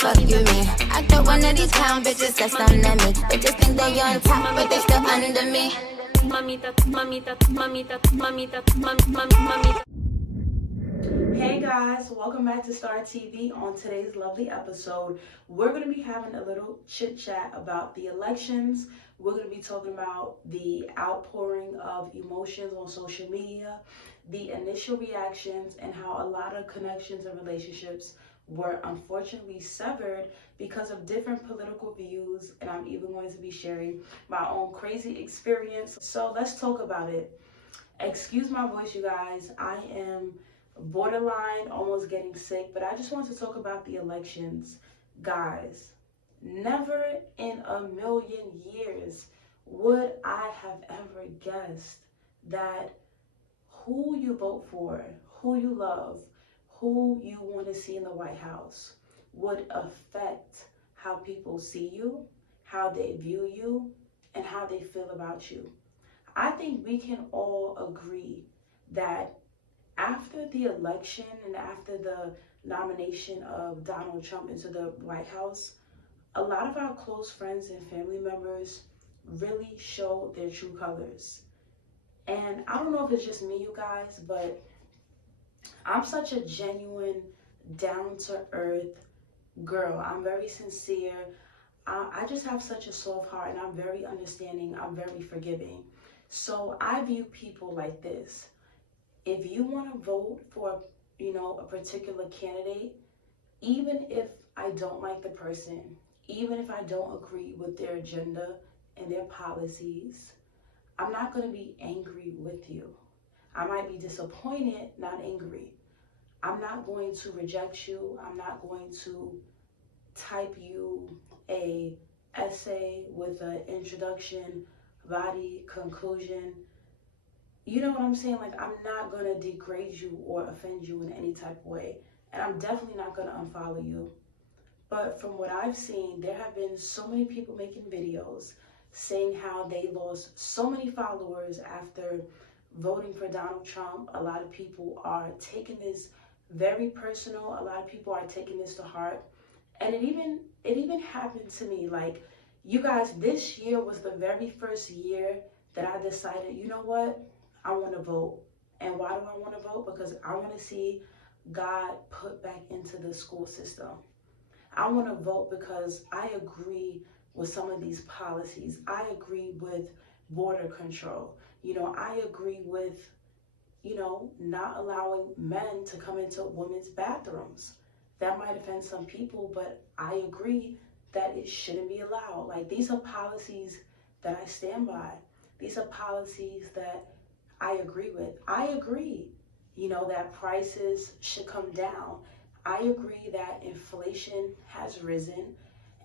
Fuck you mean? I got one of these clown bitches that's under me. Bitches think they on top, but they still under me. Mamita, mamita, mamita, mamita, mamita. Hey guys, welcome back to Star TV. On today's lovely episode, we're going to be having a little chit chat about the elections. We're going to be talking about the outpouring of emotions on social media, the initial reactions, and how a lot of connections and relationships were unfortunately severed because of different political views. And I'm even going to be sharing my own crazy experience. So let's talk about it. Excuse my voice, you guys. I am borderline almost getting sick, but I just want to talk about the elections. Guys, never in a million years would I have ever guessed that who you vote for, who you love, who you want to see in the White House would affect how people see you, how they view you, and how they feel about you. I think we can all agree that after the election and after the nomination of Donald Trump into the White House, a lot of our close friends and family members really showed their true colors. And I don't know if it's just me, you guys, but I'm such a genuine, down-to-earth girl. I'm very sincere. I just have such a soft heart, and I'm very understanding. I'm very forgiving. So I view people like this. If you want to vote for, a particular candidate, even if I don't like the person, even if I don't agree with their agenda and their policies, I'm not going to be angry with you. I might be disappointed, not angry. I'm not going to reject you. I'm not going to type you a essay with an introduction, body, conclusion. You know what I'm saying? Like, I'm not going to degrade you or offend you in any type of way. And I'm definitely not going to unfollow you. But from what I've seen, there have been so many people making videos saying how they lost so many followers after voting for Donald Trump. A lot of people are taking this very personal. A lot of people are taking this to heart. And it even happened to me. Like, you guys, this year was the very first year that I decided, you know what? I want to vote. And why do I want to vote? Because I want to see God put back into the school system. I want to vote because I agree with some of these policies. I agree with border control. I agree with, not allowing men to come into women's bathrooms. That might offend some people, but I agree that it shouldn't be allowed. Like, these are policies that I stand by. These are policies that I agree with. I agree, that prices should come down. I agree that inflation has risen.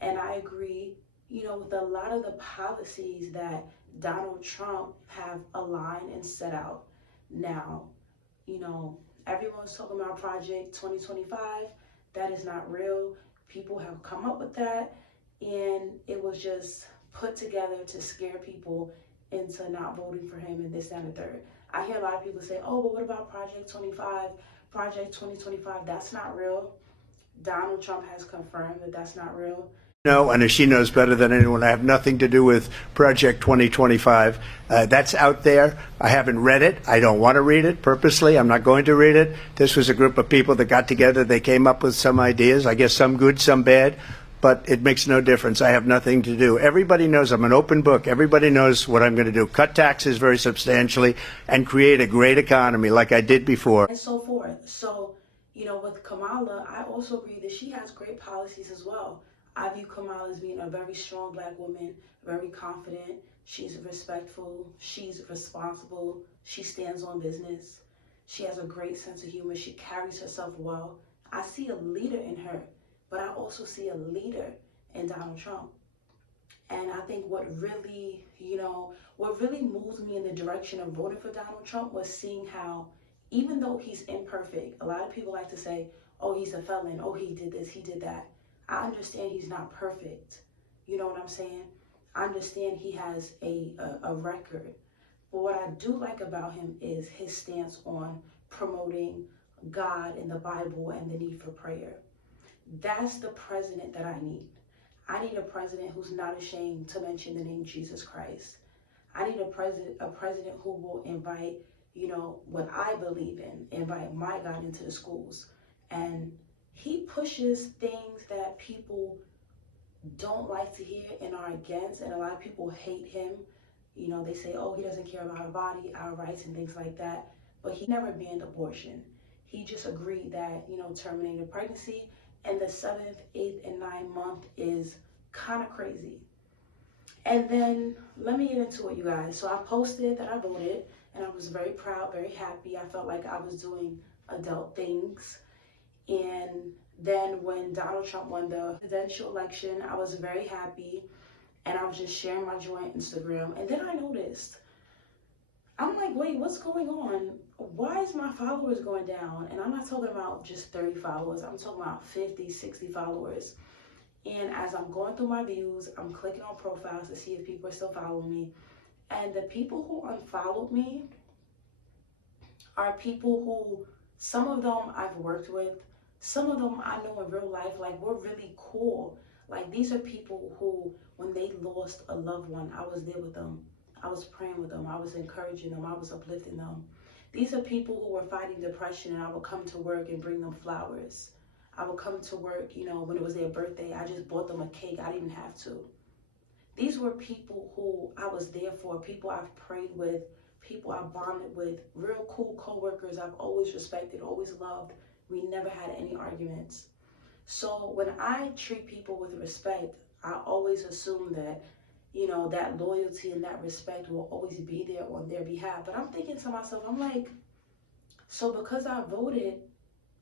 And I agree, with a lot of the policies that Donald Trump have aligned and set out. Now, everyone's talking about Project 2025. That is not real. People have come up with that, and it was just put together to scare people into not voting for him and this, that, and the third. I hear a lot of people say, oh, but what about Project 25, Project 2025? That's not real. Donald Trump has confirmed that that's not real. No, and as she knows better than anyone, I have nothing to do with Project 2025. That's out there. I haven't read it. I don't want to read it purposely. I'm not going to read it. This was a group of people that got together. They came up with some ideas, I guess some good, some bad, but it makes no difference. I have nothing to do. Everybody knows I'm an open book. Everybody knows what I'm going to do. Cut taxes very substantially and create a great economy like I did before. And so forth. So, with Kamala, I also agree that she has great policies as well. I view Kamala as being a very strong Black woman, very confident. She's respectful. She's responsible. She stands on business. She has a great sense of humor. She carries herself well. I see a leader in her, but I also see a leader in Donald Trump. And I think what really moves me in the direction of voting for Donald Trump was seeing how, even though he's imperfect, a lot of people like to say, oh, he's a felon. Oh, he did this, he did that. I understand he's not perfect. You know what I'm saying? I understand he has a record. But what I do like about him is his stance on promoting God and the Bible and the need for prayer. That's the president that I need. I need a president who's not ashamed to mention the name Jesus Christ. I need a president who will invite, what I believe in, invite my God into the schools. And he pushes things that people don't like to hear and are against, and a lot of people hate him. They say, oh, he doesn't care about our body, our rights, and things like that. But he never banned abortion. He just agreed that, terminating pregnancy, and the 7th, 8th, and 9th month is kind of crazy. And then let me get into it, you guys. So I posted that I voted, and I was very proud, very happy. I felt like I was doing adult things. And then when Donald Trump won the presidential election, I was very happy, and I was just sharing my joy on Instagram. And then I noticed, I'm like, wait, what's going on? Why is my followers going down? And I'm not talking about just 30 followers. I'm talking about 50, 60 followers. And as I'm going through my views, I'm clicking on profiles to see if people are still following me. And the people who unfollowed me are people who, some of them I've worked with, some of them I know in real life, like we're really cool. Like these are people who, when they lost a loved one, I was there with them. I was praying with them. I was encouraging them. I was uplifting them. These are people who were fighting depression, and I would come to work and bring them flowers. I would come to work, when it was their birthday, I just bought them a cake. I didn't have to. These were people who I was there for, people I've prayed with, people I bonded with, real cool coworkers I've always respected, always loved. We never had any arguments. So when I treat people with respect, I always assume that, that loyalty and that respect will always be there on their behalf. But I'm thinking to myself, I'm like, so because I voted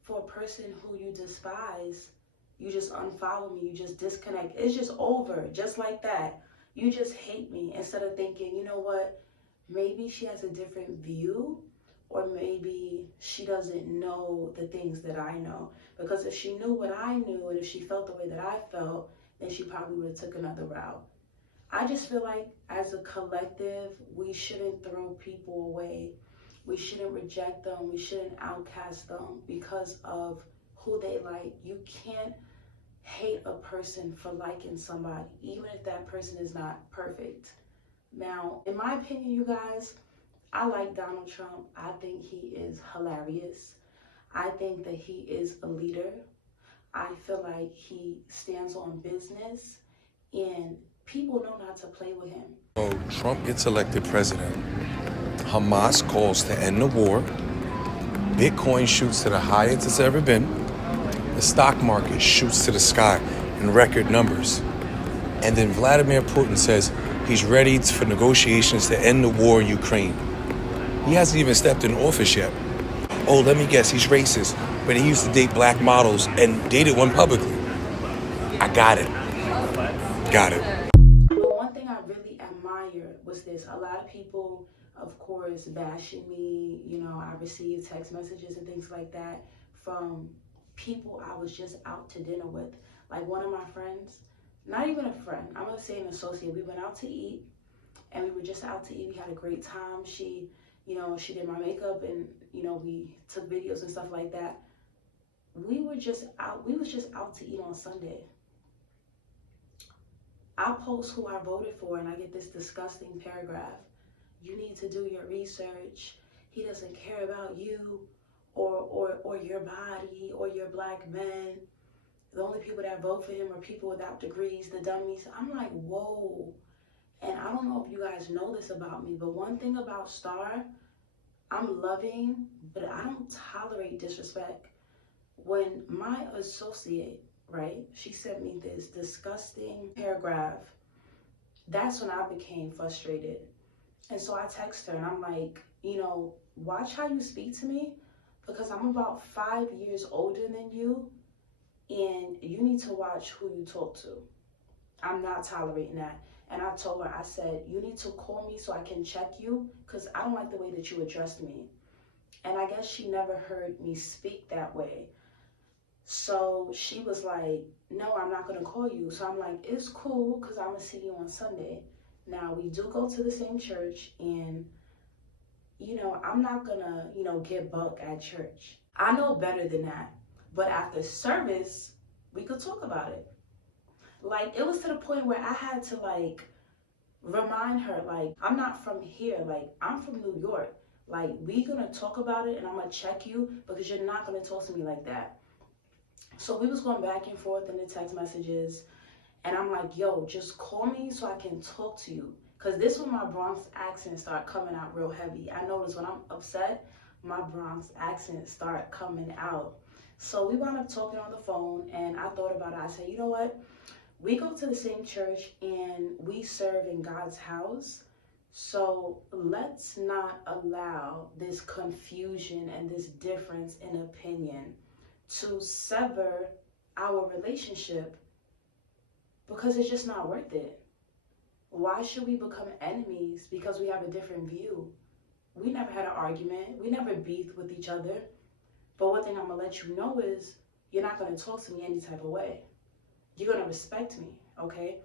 for a person who you despise, you just unfollow me, you just disconnect. It's just over, just like that. You just hate me, instead of thinking, you know what, maybe she has a different view, or maybe she doesn't know the things that I know. Because if she knew what I knew, and if she felt the way that I felt, then she probably would have took another route. I just feel like as a collective, we shouldn't throw people away. We shouldn't reject them. We shouldn't outcast them because of who they like. You can't hate a person for liking somebody, even if that person is not perfect. Now, in my opinion, you guys, I like Donald Trump. I think he is hilarious. I think that he is a leader. I feel like he stands on business, and people know not to play with him. So Trump gets elected president. Hamas calls to end the war. Bitcoin shoots to the highest it's ever been. The stock market shoots to the sky in record numbers. And then Vladimir Putin says he's ready for negotiations to end the war in Ukraine. He hasn't even stepped in office yet. Oh, let me guess, he's racist, but he used to date black models and dated one publicly. I got it. Got it. But one thing I really admire was this. A lot of people, of course, bashing me. I received text messages and things like that from people I was just out to dinner with. Like one of my friends, not even a friend, I'm gonna say an associate. We went out to eat, and we were just out to eat. We had a great time. She did my makeup, and we took videos and stuff like that. We was just out to eat on Sunday. I post who I voted for, and I get this disgusting paragraph. You need to do your research. He doesn't care about you or your body or your black men. The only people that vote for him are people without degrees, the dummies. I'm like, whoa. And I don't know if you guys know this about me, but one thing about Star, I'm loving, but I don't tolerate disrespect. When my associate, right, she sent me this disgusting paragraph, that's when I became frustrated. And so I text her, and I'm like, watch how you speak to me, because I'm about 5 years older than you, and you need to watch who you talk to. I'm not tolerating that. And I told her, I said, you need to call me so I can check you, because I don't like the way that you addressed me. And I guess she never heard me speak that way. So she was like, no, I'm not going to call you. So I'm like, it's cool, because I'm going to see you on Sunday. Now, we do go to the same church, and, I'm not going to, get buck at church. I know better than that. But after service, we could talk about it. Like, it was to the point where I had to, like, remind her, like, I'm not from here. Like, I'm from New York. Like, we gonna talk about it, and I'm gonna check you because you're not gonna talk to me like that. So we was going back and forth in the text messages, and I'm like, yo, just call me so I can talk to you. Because this when my Bronx accent start coming out real heavy. I notice when I'm upset, my Bronx accent start coming out. So we wound up talking on the phone, and I thought about it. I said, you know what? We go to the same church, and we serve in God's house. So let's not allow this confusion and this difference in opinion to sever our relationship, because it's just not worth it. Why should we become enemies because we have a different view? We never had an argument. We never beefed with each other. But one thing I'm going to let you know is you're not going to talk to me any type of way. You're going to respect me, okay?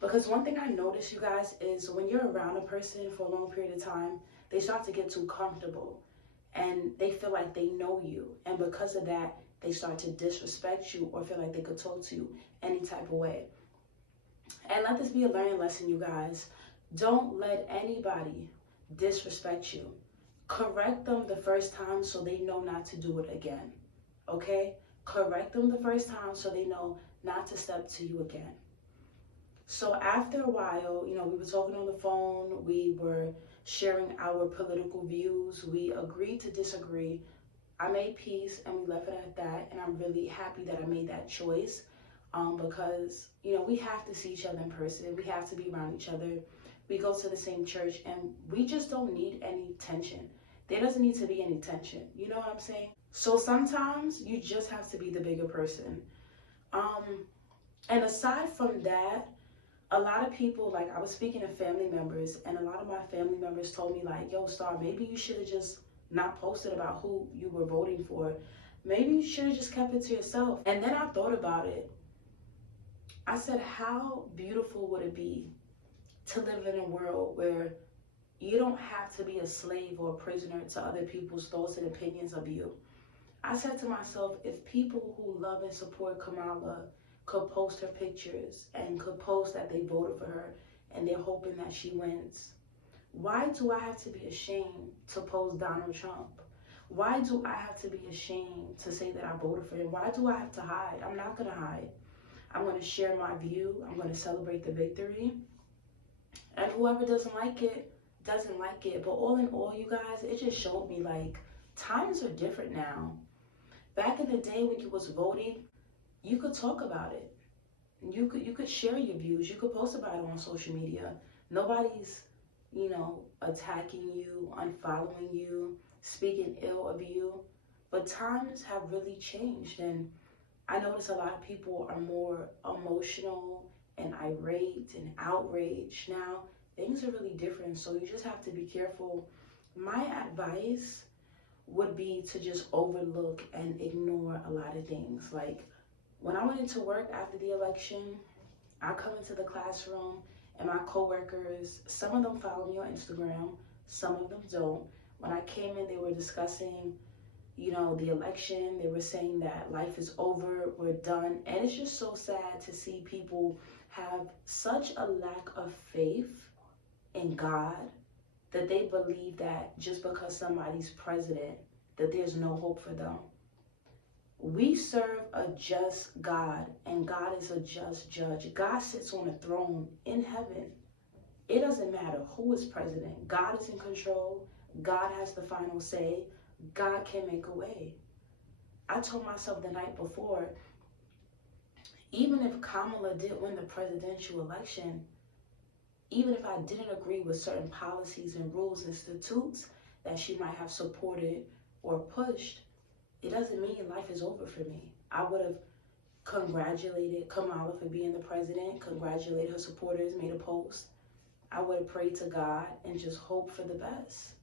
Because one thing I notice, you guys, is when you're around a person for a long period of time, they start to get too comfortable and they feel like they know you. And because of that, they start to disrespect you or feel like they could talk to you any type of way. And let this be a learning lesson, you guys. Don't let anybody disrespect you. Correct them the first time so they know not to do it again, okay? Correct them the first time so they know not to step to you again. So after a while, you know, we were talking on the phone, we were sharing our political views, we agreed to disagree. I made peace and we left it at that, and I'm really happy that I made that choice, because, you know, we have to see each other in person, we have to be around each other, we go to the same church, and we just don't need any tension. There doesn't need to be any tension, you know what I'm saying? So sometimes you just have to be the bigger person. And aside from that, a lot of people, like, I was speaking to family members, and a lot of my family members told me, like, yo, Star, maybe you should have just not posted about who you were voting for. Maybe you should have just kept it to yourself. And then I thought about it. I said, how beautiful would it be to live in a world where you don't have to be a slave or a prisoner to other people's thoughts and opinions of you? I said to myself, if people who love and support Kamala could post her pictures and could post that they voted for her and they're hoping that she wins, why do I have to be ashamed to post Donald Trump? Why do I have to be ashamed to say that I voted for him? Why do I have to hide? I'm not going to hide. I'm going to share my view. I'm going to celebrate the victory. And whoever doesn't like it, doesn't like it. But all in all, you guys, it just showed me, like, times are different now. Back in the day when you was voting, you could talk about it. You could share your views. You could post about it on social media. Nobody's, you know, attacking you, unfollowing you, speaking ill of you. But times have really changed, and I notice a lot of people are more emotional and irate and outraged now. Things are really different, so you just have to be careful. My advice would be to just overlook and ignore a lot of things. Like, when I went into work after the election, I come into the classroom and my coworkers, some of them follow me on Instagram, some of them don't. When I came in, they were discussing, you know, the election. They were saying that life is over, we're done. And it's just so sad to see people have such a lack of faith in God that they believe that just because somebody's president, that there's no hope for them. We serve a just God, and God is a just judge. God sits on a throne in heaven. It doesn't matter who is president. God is in control. God has the final say. God can make a way. I told myself the night before, even if Kamala didn't win the presidential election, even if I didn't agree with certain policies and rules and statutes that she might have supported or pushed, it doesn't mean life is over for me. I would have congratulated Kamala for being the president, congratulated her supporters, made a post. I would have prayed to God and just hoped for the best.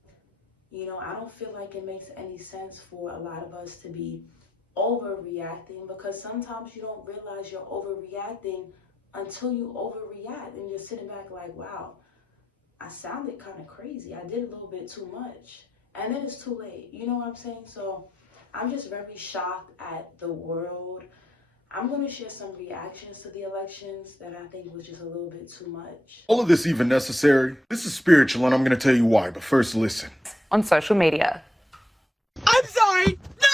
You know, I don't feel like it makes any sense for a lot of us to be overreacting, because sometimes you don't realize you're overreacting until you overreact and you're sitting back like, wow, I sounded kind of crazy. I did a little bit too much. And then it's too late. You know what I'm saying? So I'm just very shocked at the world. I'm going to share some reactions to the elections that I think was just a little bit too much. All of this even necessary? This is spiritual, and I'm going to tell you why, but first listen. On social media. I'm sorry. No!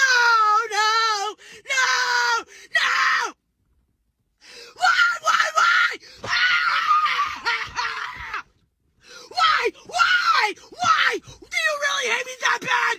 Why? Why? Do you really hate me that bad?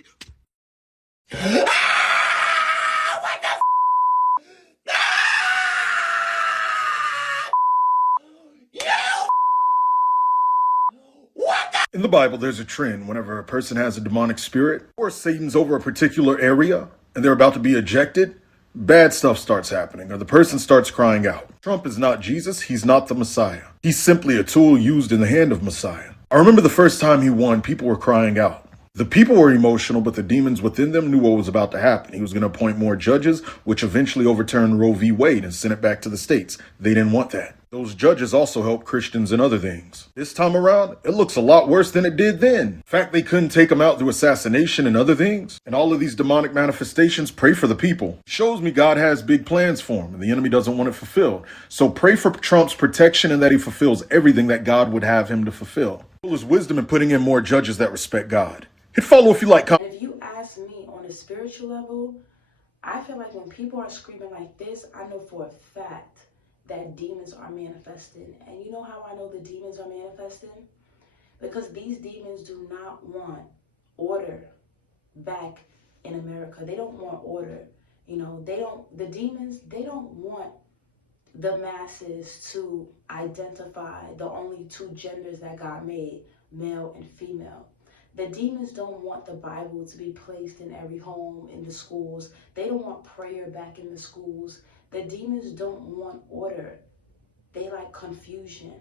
In the Bible, there's a trend whenever a person has a demonic spirit or Satan's over a particular area and they're about to be ejected, bad stuff starts happening or the person starts crying out. Trump is not Jesus. He's not the Messiah. He's simply a tool used in the hand of Messiah. I remember the first time he won, people were crying out. The people were emotional, but the demons within them knew what was about to happen. He was going to appoint more judges, which eventually overturned Roe v. Wade and sent it back to the states. They didn't want that. Those judges also helped Christians in other things. This time around, it looks a lot worse than it did then. In fact, they couldn't take him out through assassination and other things. And all of these demonic manifestations, pray for the people. Shows me God has big plans for him and the enemy doesn't want it fulfilled. So pray for Trump's protection and that he fulfills everything that God would have him to fulfill. His wisdom in putting in more judges that respect God. Hit follow if you like. And if you ask me on a spiritual level, I feel like when people are screaming like this, I know for a fact that demons are manifesting. And you know how I know the demons are manifesting? Because these demons do not want order back in America. They don't want order. You know, the demons, they don't want the masses to identify the only two genders that God made, male and female. The demons don't want the Bible to be placed in every home, in the schools. They don't want prayer back in the schools. The demons don't want order. They like confusion.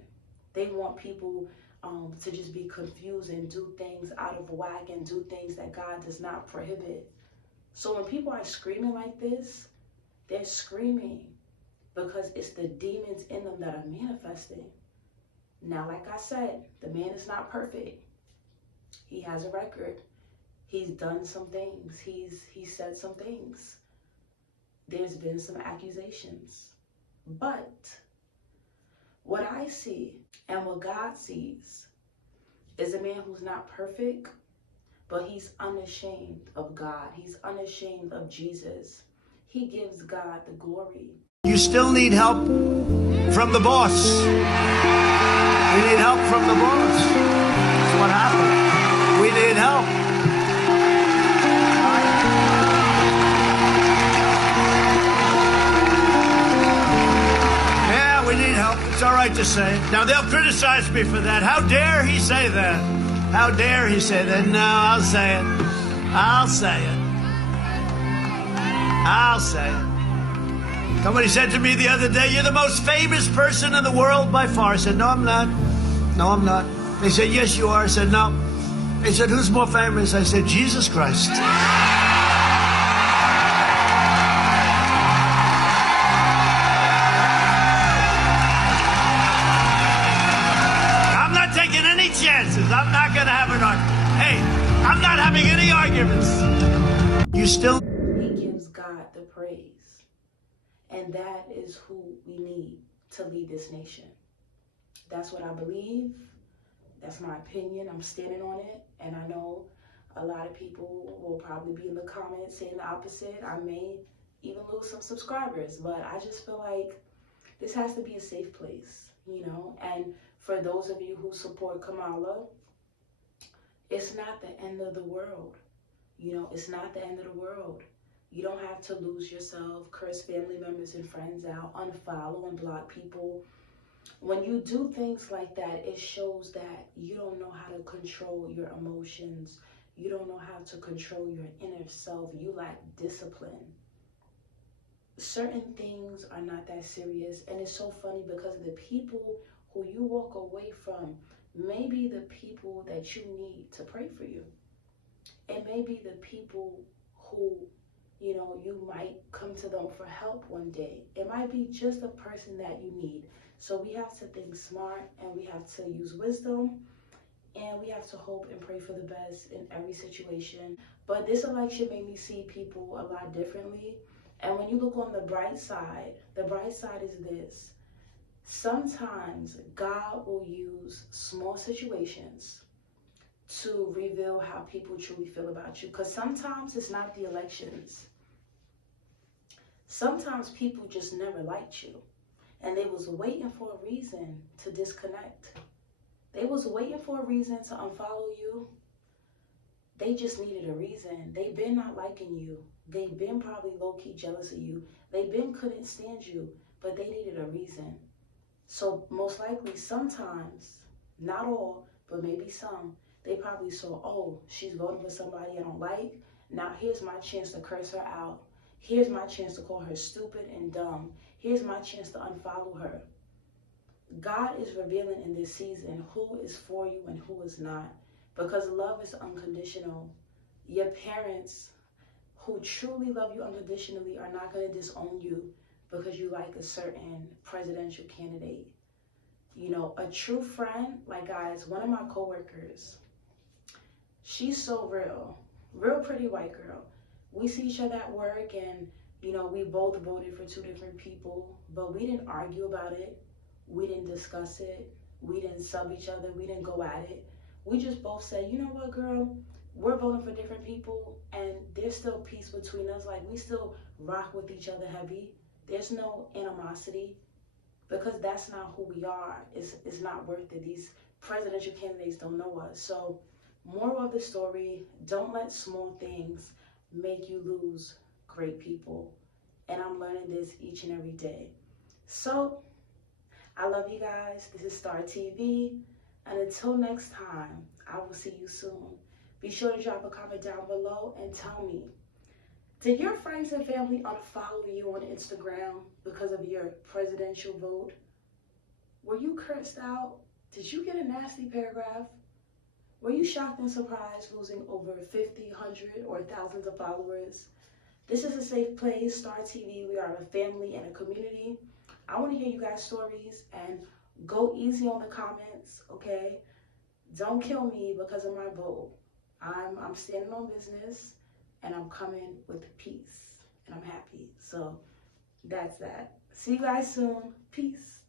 They want people to just be confused and do things out of whack and do things that God does not prohibit. So when people are screaming like this, they're screaming because it's the demons in them that are manifesting. Now, like I said, the man is not perfect. He has a record. He's done some things. He's said some things. There's been some accusations. But what I see and what God sees is a man who's not perfect, but he's unashamed of God. He's unashamed of Jesus. He gives God the glory. You still need help from the boss. We need help from the boss. That's what happened. We need help. Yeah, we need help. It's all right to say it. Now, they'll criticize me for that. How dare he say that? How dare he say that? No, I'll say it. I'll say it. I'll say it. Somebody said to me the other day, "You're the most famous person in the world by far." I said, "No, I'm not. No, I'm not." They said, "Yes, you are." I said, "No." They said, "Who's more famous?" I said, "Jesus Christ." I'm not taking any chances. I'm not going to have an argument. Hey, I'm not having any arguments. You still... He gives God the praise. And that is who we need to lead this nation. That's what I believe. That's my opinion. I'm standing on it. And I know a lot of people will probably be in the comments saying the opposite. I may even lose some subscribers. But I just feel like this has to be a safe place, you know. And for those of you who support Kamala, it's not the end of the world. You know, it's not the end of the world. You don't have to lose yourself, curse family members and friends out, unfollow and block people. When you do things like that, it shows that you don't know how to control your emotions. You don't know how to control your inner self. You lack discipline. Certain things are not that serious. And it's so funny because the people who you walk away from may be the people that you need to pray for you. It may be the people who, you know, you might come to them for help one day. It might be just the person that you need. So we have to think smart and we have to use wisdom and we have to hope and pray for the best in every situation. But this election made me see people a lot differently. And when you look on the bright side is this. Sometimes God will use small situations to reveal how people truly feel about you. Because sometimes it's not the elections. Sometimes people just never liked you. And they was waiting for a reason to disconnect. They was waiting for a reason to unfollow you. They just needed a reason. They been not liking you. They been probably low-key jealous of you. They been couldn't stand you, but they needed a reason. So most likely sometimes, not all, but maybe some, they probably saw, oh, she's voting for somebody I don't like. Now here's my chance to curse her out. Here's my chance to call her stupid and dumb. Here's my chance to unfollow her. God is revealing in this season who is for you and who is not. Because love is unconditional. Your parents who truly love you unconditionally are not going to disown you because you like a certain presidential candidate. You know, a true friend, like guys, one of my coworkers, she's so real pretty white girl. We see each other at work and, you know, we both voted for two different people, but we didn't argue about it. We didn't discuss it. We didn't sub each other. We didn't go at it. We just both said, you know what, girl, we're voting for different people and there's still peace between us. Like, we still rock with each other heavy. There's no animosity because that's not who we are. It's not worth it. These presidential candidates don't know us. So, moral of the story, don't let small things make you lose great people. And I'm learning this each and every day. So, I love you guys. This is Star TV. And until next time, I will see you soon. Be sure to drop a comment down below and tell me, did your friends and family unfollow you on Instagram because of your presidential vote? Were you cursed out? Did you get a nasty paragraph? Were you shocked and surprised losing over 50, 100, or thousands of followers? This is a safe place, Star TV. We are a family and a community. I want to hear you guys' stories and go easy on the comments, okay? Don't kill me because of my vote. I'm standing on business and I'm coming with peace and I'm happy. So that's that. See you guys soon. Peace.